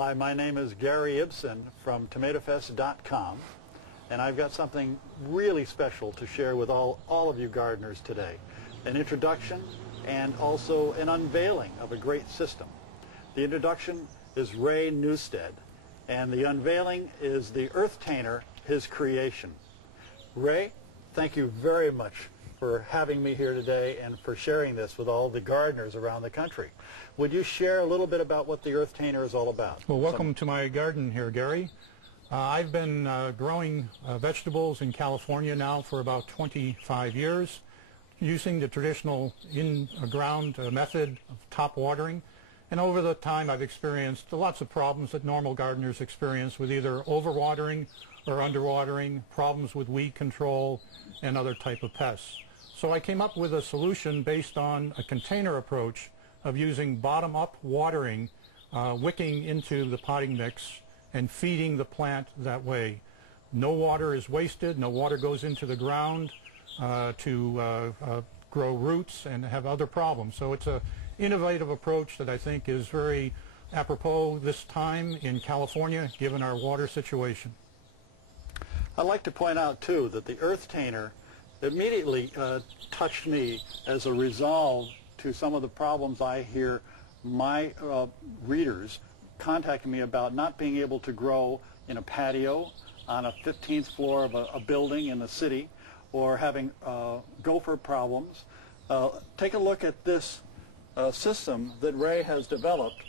Hi, my name is Gary Ibsen from TomatoFest.com, and I've got something really special to share with all of you gardeners today. An introduction and also an unveiling of a great system. The introduction is Ray Newstead, and the unveiling is the earthTainer, his creation. Ray, thank you very much for having me here today and for sharing this with all the gardeners around the country. Would you share a little bit about what the earthTainer is all about? Well, welcome to my garden here, Gary. I've been growing vegetables in California now for about 25 years, using the traditional in-ground method of top watering. And over the time I've experienced lots of problems that normal gardeners experience with either overwatering or underwatering, problems with weed control, and other type of pests. So I came up with a solution based on a container approach of using bottom-up watering, wicking into the potting mix and feeding the plant that way. No water is wasted, no water goes into the ground to grow roots and have other problems. So it's an innovative approach that I think is very apropos this time in California, given our water situation. I'd like to point out, too, that the earthTainer immediately touched me as a resolve to some of the problems I hear my readers contacting me about, not being able to grow in a patio on a 15th floor of a building in the city, or having gopher problems. Take a look at this system that Ray has developed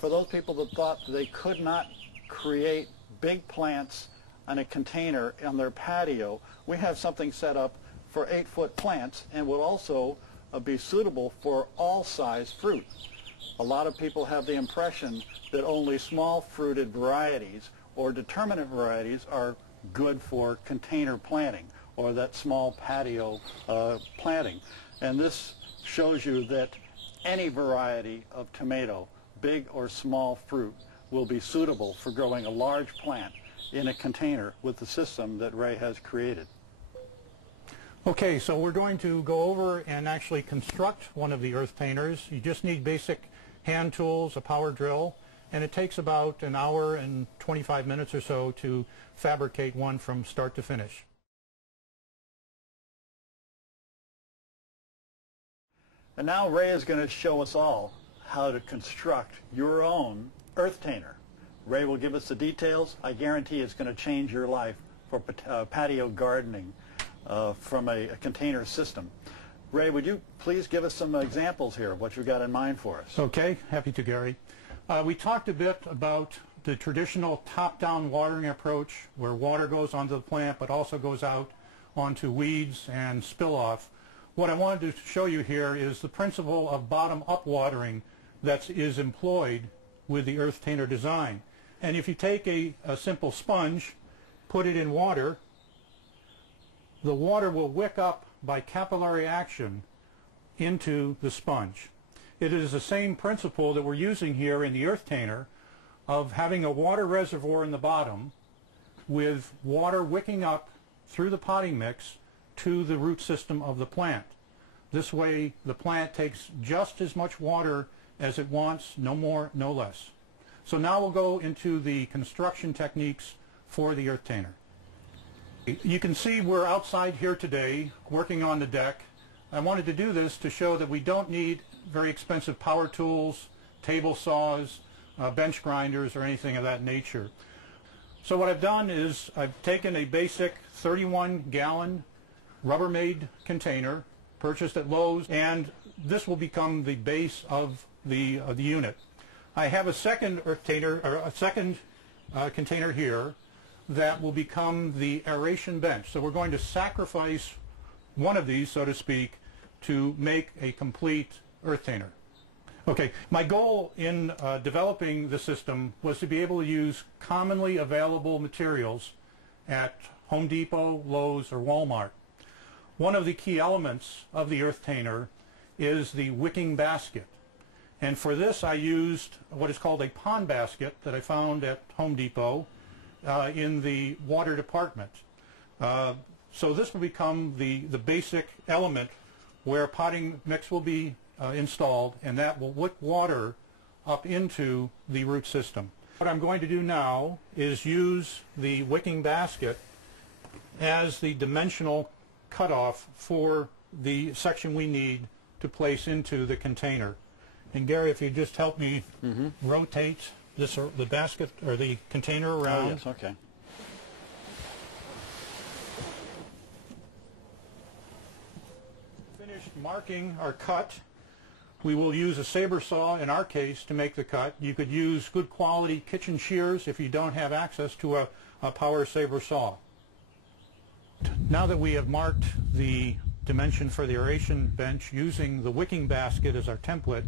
for those people that thought they could not create big plants on a container on their patio. We have something set up for 8-foot plants and will also be suitable for all size fruit. A lot of people have the impression that only small fruited varieties or determinate varieties are good for container planting or that small patio planting. And this shows you that any variety of tomato, big or small fruit, will be suitable for growing a large plant in a container with the system that Ray has created. Okay, so we're going to go over and actually construct one of the earthTainers. You just need basic hand tools, a power drill, and it takes about an hour and 25 minutes or so to fabricate one from start to finish. And now Ray is going to show us all how to construct your own earthTainer. Ray will give us the details. I guarantee it's going to change your life for patio gardening from a container system. Ray, would you please give us some examples here of what you've got in mind for us? Okay, happy to, Gary. We talked a bit about the traditional top-down watering approach where water goes onto the plant but also goes out onto weeds and spill-off. What I wanted to show you here is the principle of bottom-up watering that is employed with the earthTainer design. And if you take a simple sponge, put it in water, the water will wick up by capillary action into the sponge. It is the same principle that we're using here in the earthTainer of having a water reservoir in the bottom with water wicking up through the potting mix to the root system of the plant. This way the plant takes just as much water as it wants, no more, no less. So now we'll go into the construction techniques for the earthTainer. You can see we're outside here today working on the deck. I wanted to do this to show that we don't need very expensive power tools, table saws, bench grinders, or anything of that nature. So what I've done is I've taken a basic 31-gallon Rubbermaid container purchased at Lowe's, and this will become the base of the unit. I have a second earthTainer, or a second container here that will become the aeration bench. So we're going to sacrifice one of these, so to speak, to make a complete earthTainer. Okay, my goal in developing the system was to be able to use commonly available materials at Home Depot, Lowe's, or Walmart. One of the key elements of the earthTainer is the wicking basket. And for this I used what is called a pond basket that I found at Home Depot in the water department. So this will become the basic element where potting mix will be installed, and that will wick water up into the root system. What I'm going to do now is use the wicking basket as the dimensional cutoff for the section we need to place into the container. And Gary, if you just help me rotate this, or the basket or the container around. Oh, yes, okay. Finished marking our cut. We will use a saber saw in our case to make the cut. You could use good quality kitchen shears if you don't have access to a power saber saw. Now that we have marked the dimension for the aeration bench using the wicking basket as our template,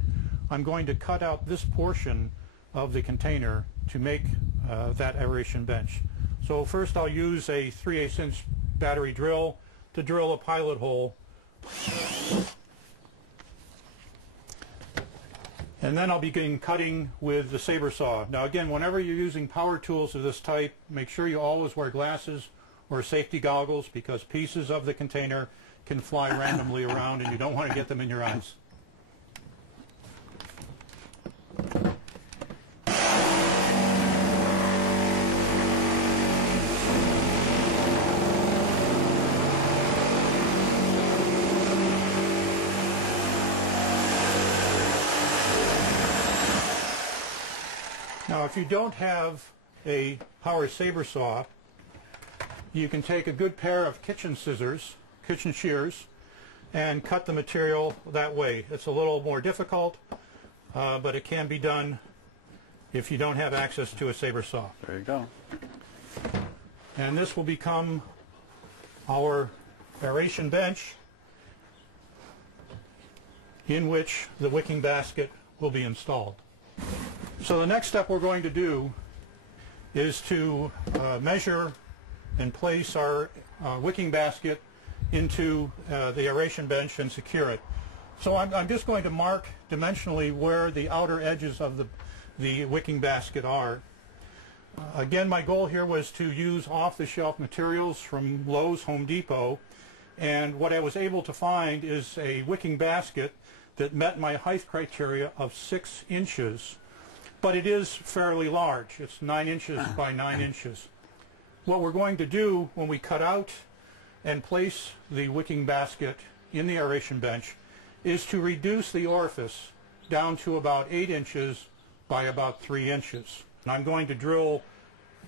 I'm going to cut out this portion of the container to make that aeration bench. So first I'll use a 3/8 inch battery drill to drill a pilot hole. And then I'll begin cutting with the saber saw. Now again, whenever you're using power tools of this type, make sure you always wear glasses or safety goggles, because pieces of the container can fly randomly around and you don't want to get them in your eyes. Now, if you don't have a power saber saw, you can take a good pair of kitchen scissors, kitchen shears, and cut the material that way. It's a little more difficult, but it can be done if you don't have access to a saber saw. There you go. And this will become our aeration bench, in which the wicking basket will be installed. So the next step we're going to do is to measure and place our wicking basket into the aeration bench and secure it. So I'm just going to mark dimensionally where the outer edges of the wicking basket are. Again, my goal here was to use off-the-shelf materials from Lowe's, Home Depot, and what I was able to find is a wicking basket that met my height criteria of 6 inches. But it is fairly large. It's 9 inches by 9 inches. What we're going to do when we cut out and place the wicking basket in the aeration bench is to reduce the orifice down to about 8 inches by about 3 inches. And I'm going to drill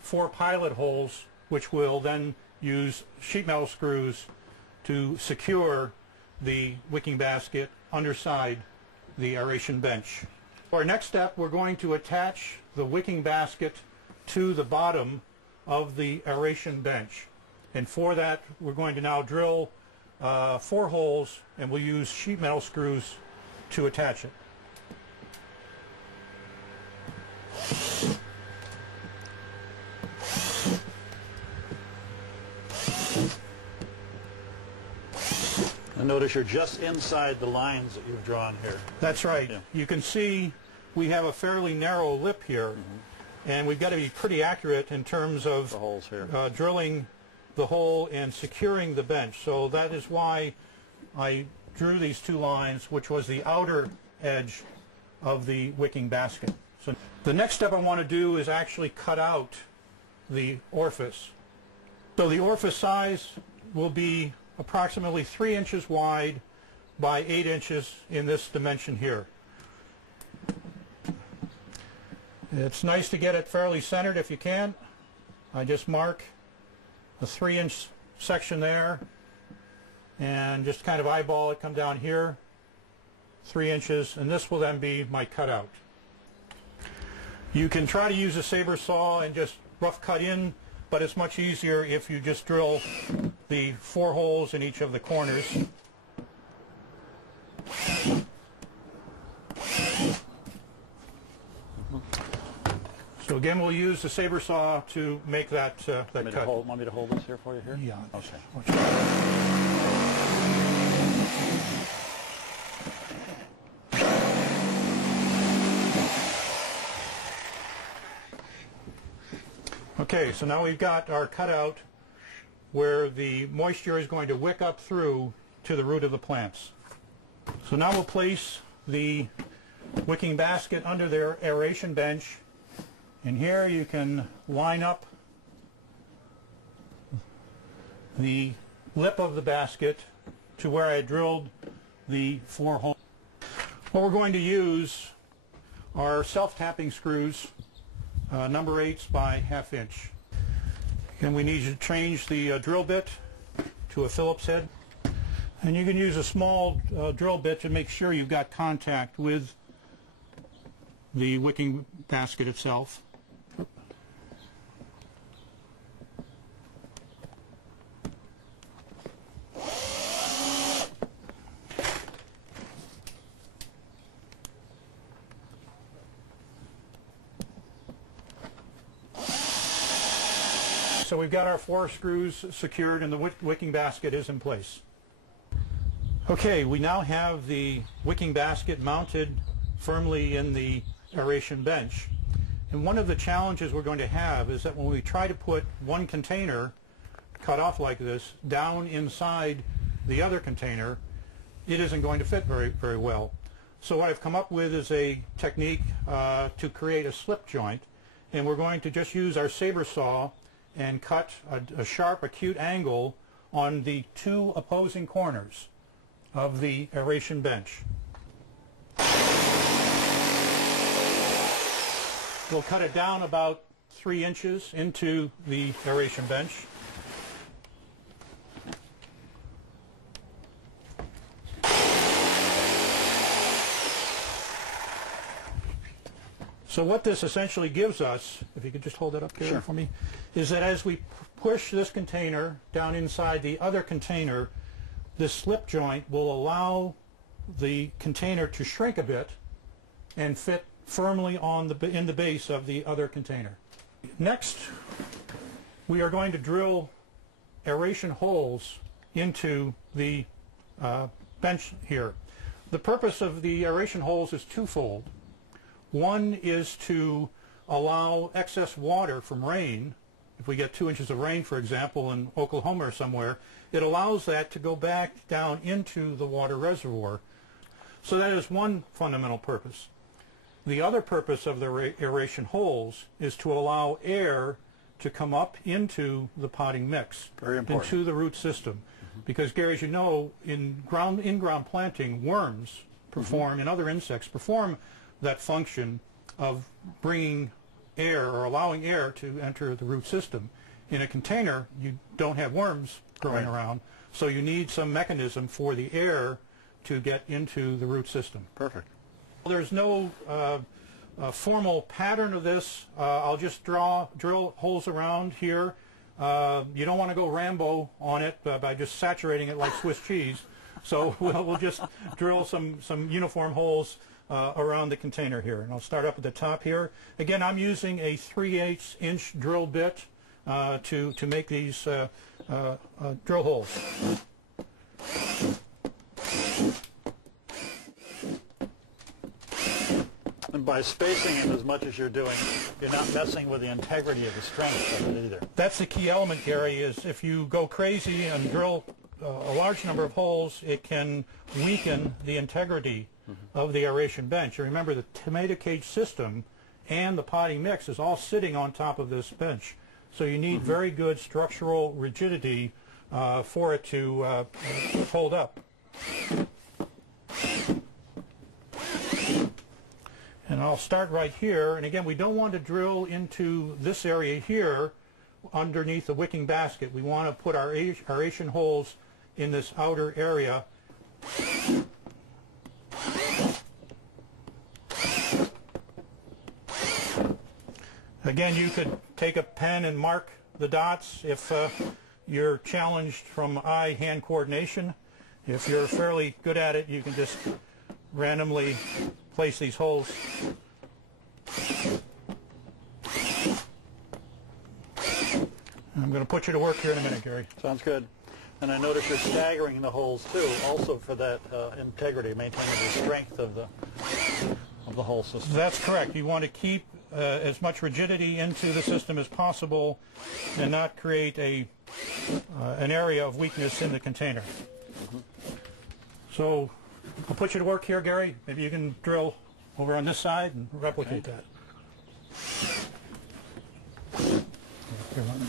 4 pilot holes, which will then use sheet metal screws to secure the wicking basket underside the aeration bench. For our next step, we're going to attach the wicking basket to the bottom of the aeration bench. And for that, we're going to now drill 4 holes, and we'll use sheet metal screws to attach it. And notice you're just inside the lines that you've drawn here. That's right. Yeah. You can see we have a fairly narrow lip here, and we've got to be pretty accurate in terms of The holes here. drilling the hole and securing the bench. So that is why I drew these 2 lines, which was the outer edge of the wicking basket. So the next step I want to do is actually cut out the orifice. So the orifice size will be approximately 3 inches wide by 8 inches in this dimension here. It's nice to get it fairly centered if you can. I just mark a 3-inch section there and just kind of eyeball it, come down here, 3 inches, and this will then be my cutout. You can try to use a saber saw and just rough cut in, but it's much easier if you just drill the 4 holes in each of the corners. So again, we'll use the saber saw to make that cut. Want me to hold this here for you here? Yeah. Okay. Okay, so now we've got our cutout where the moisture is going to wick up through to the root of the plants. So now we'll place the wicking basket under their aeration bench, And here you can line up the lip of the basket to where I drilled the 4 holes. What we're going to use are self-tapping screws, number 8s by 1/2 inch. And we need to change the drill bit to a Phillips head. And you can use a small drill bit to make sure you've got contact with the wicking basket itself. So we've got our 4 screws secured and the wicking basket is in place. Okay, we now have the wicking basket mounted firmly in the aeration bench. And one of the challenges we're going to have is that when we try to put one container cut off like this down inside the other container, it isn't going to fit very well. So what I've come up with is a technique to create a slip joint, and we're going to just use our saber saw and cut a sharp, acute angle on the 2 opposing corners of the aeration bench. We'll cut it down about 3 inches into the aeration bench. So what this essentially gives us, if you could just hold that up there for me, is that as we push this container down inside the other container, this slip joint will allow the container to shrink a bit and fit firmly in the base of the other container. Next, we are going to drill aeration holes into the bench here. The purpose of the aeration holes is twofold. One is to allow excess water from rain. If we get 2 inches of rain, for example, in Oklahoma or somewhere, it allows that to go back down into the water reservoir. So that is one fundamental purpose. The other purpose of the aeration holes is to allow air to come up into the potting mix, into the root system. Because, Gary, as you know, in-ground planting, worms perform, and other insects perform that function of bringing air or allowing air to enter the root system. In a container, you don't have worms growing around, so you need some mechanism for the air to get into the root system. Perfect. There's no formal pattern of this. I'll just drill holes around here. You don't want to go Rambo on it by just saturating it like Swiss cheese. So we'll just drill some uniform holes around the container here. And I'll start up at the top here. Again, I'm using a 3/8 inch drill bit to make these drill holes. And by spacing it as much as you're doing, you're not messing with the integrity of the strength of it either. That's the key element, Gary, is if you go crazy and drill a large number of holes, it can weaken the integrity of the aeration bench. And remember, the tomato cage system and the potting mix is all sitting on top of this bench. So you need very good structural rigidity for it to hold up. And I'll start right here. And again, we don't want to drill into this area here underneath the wicking basket. We want to put our aeration holes in this outer area. Again, you could take a pen and mark the dots if you're challenged from eye-hand coordination. If you're fairly good at it, you can just randomly place these holes. I'm going to put you to work here in a minute, Gary. Sounds good. And I notice you're staggering the holes too, also for that integrity, maintaining the strength of the whole system. That's correct. You want to keep as much rigidity into the system as possible and not create an area of weakness in the container. So I'll put you to work here, Gary. Maybe you can drill over on this side and replicate that. Here, let me-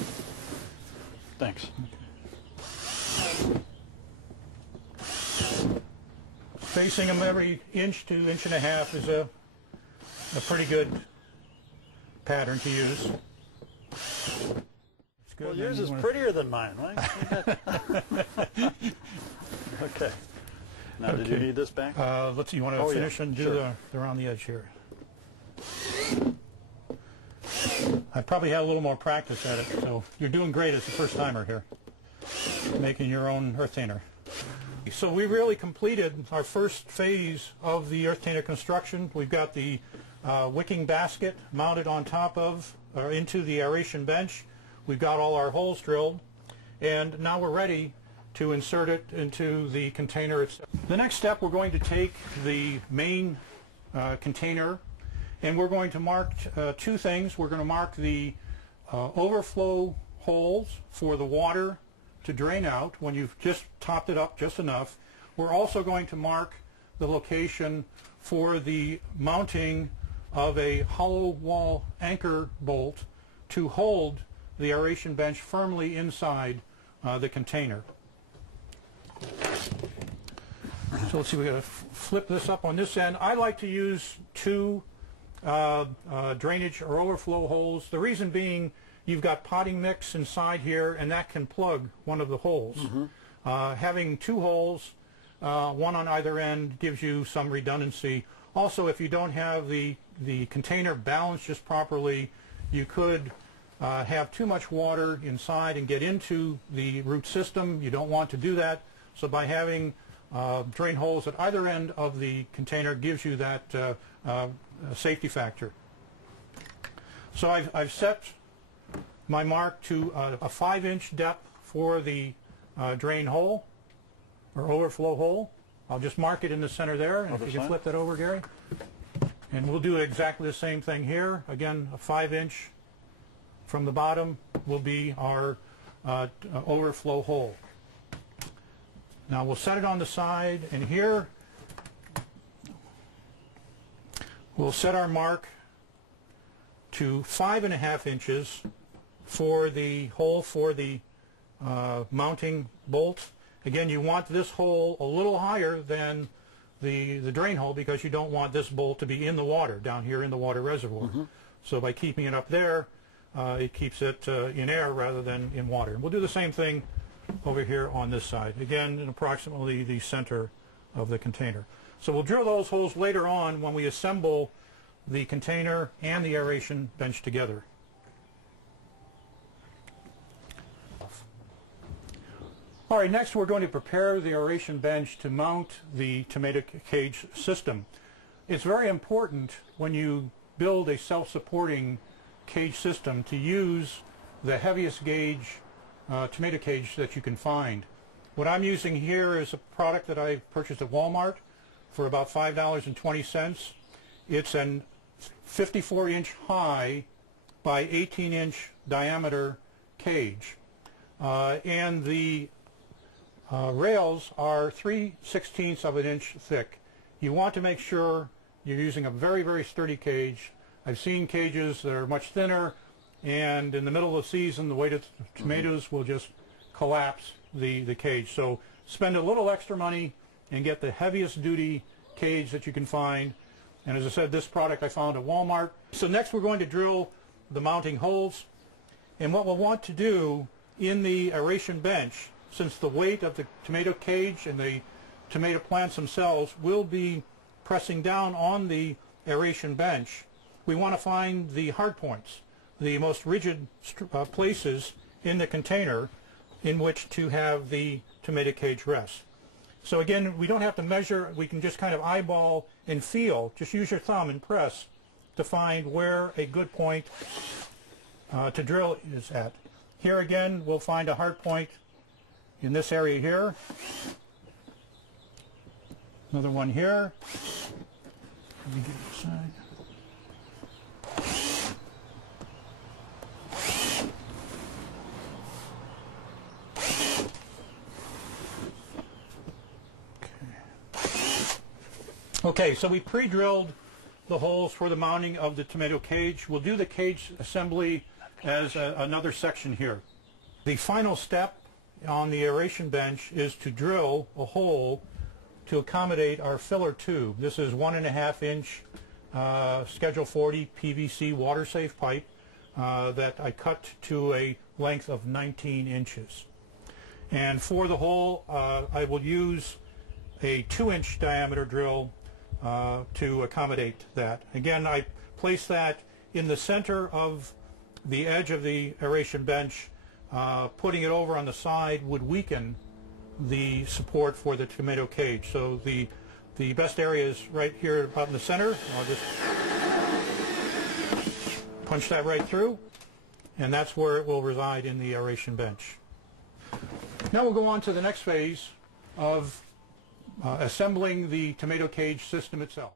Thanks. Spacing them every inch to inch and a half is a pretty good pattern to use. It's good. Well, yours is prettier than mine, right? Okay. Now, did you need this back? Let's see, you want to finish and do sure. the around the edge here. I probably had a little more practice at it, so you're doing great as a first-timer here, making your own earthtainer. So we really completed our first phase of the earthtainer construction. We've got the wicking basket mounted on top of, or into the aeration bench. We've got all our holes drilled, and now we're ready to insert it into the container itself. The next step, we're going to take the main container, and we're going to mark two things. We're going to mark the overflow holes for the water to drain out when you've just topped it up just enough. We're also going to mark the location for the mounting of a hollow wall anchor bolt to hold the aeration bench firmly inside the container. So let's see, we're going to flip this up on this end. I like to use two drainage or overflow holes. The reason being, you've got potting mix inside here, and that can plug one of the holes. Having two holes, one on either end, gives you some redundancy. Also, if you don't have the container balanced just properly, you could have too much water inside and get into the root system. You don't want to do that. So by having drain holes at either end of the container gives you that safety factor. So I've set my mark to a 5-inch depth for the drain hole or overflow hole. I'll just mark it in the center there, and if you can flip that over, Gary. And we'll do exactly the same thing here. Again, a 5-inch from the bottom will be our overflow hole. Now we'll set it on the side, and here we'll set our mark to 5.5 inches for the hole for the mounting bolt. Again, you want this hole a little higher than the drain hole because you don't want this bolt to be in the water, down here in the water reservoir. So by keeping it up there, it keeps it in air rather than in water. We'll do the same thing over here on this side, again in approximately the center of the container. So we'll drill those holes later on when we assemble the container and the aeration bench together. All right, next we're going to prepare the aeration bench to mount the tomato cage system. It's very important when you build a self-supporting cage system to use the heaviest gauge tomato cage that you can find. What I'm using here is a product that I purchased at Walmart for about $5.20. It's an 54-inch high by 18-inch diameter cage. And the rails are 3/16 of an inch thick. You want to make sure you're using a very, very sturdy cage. I've seen cages that are much thinner, and in the middle of the season, the weight of the tomatoes will just collapse the cage. So spend a little extra money and get the heaviest duty cage that you can find. And as I said, this product I found at Walmart. So next we're going to drill the mounting holes. And what we'll want to do in the aeration bench, since the weight of the tomato cage and the tomato plants themselves will be pressing down on the aeration bench, we want to find the hard points, the most rigid places in the container in which to have the tomato cage rest. So again, we don't have to measure, we can just kind of eyeball and feel, just use your thumb and press to find where a good point to drill is at. Here again, we'll find a hard point in this area here. Another one here. Let me get it aside. Okay, so we pre-drilled the holes for the mounting of the tomato cage. We'll do the cage assembly as another section here. The final step on the aeration bench is to drill a hole to accommodate our filler tube. This is 1.5 inch Schedule 40 PVC water-safe pipe that I cut to a length of 19 inches. And for the hole, I will use a 2-inch diameter drill to accommodate that. Again, I place that in the center of the edge of the aeration bench. Putting it over on the side would weaken the support for the tomato cage. So the best area is right here about in the center. I'll just punch that right through, and that's where it will reside in the aeration bench. Now we'll go on to the next phase of assembling the tomato cage system itself.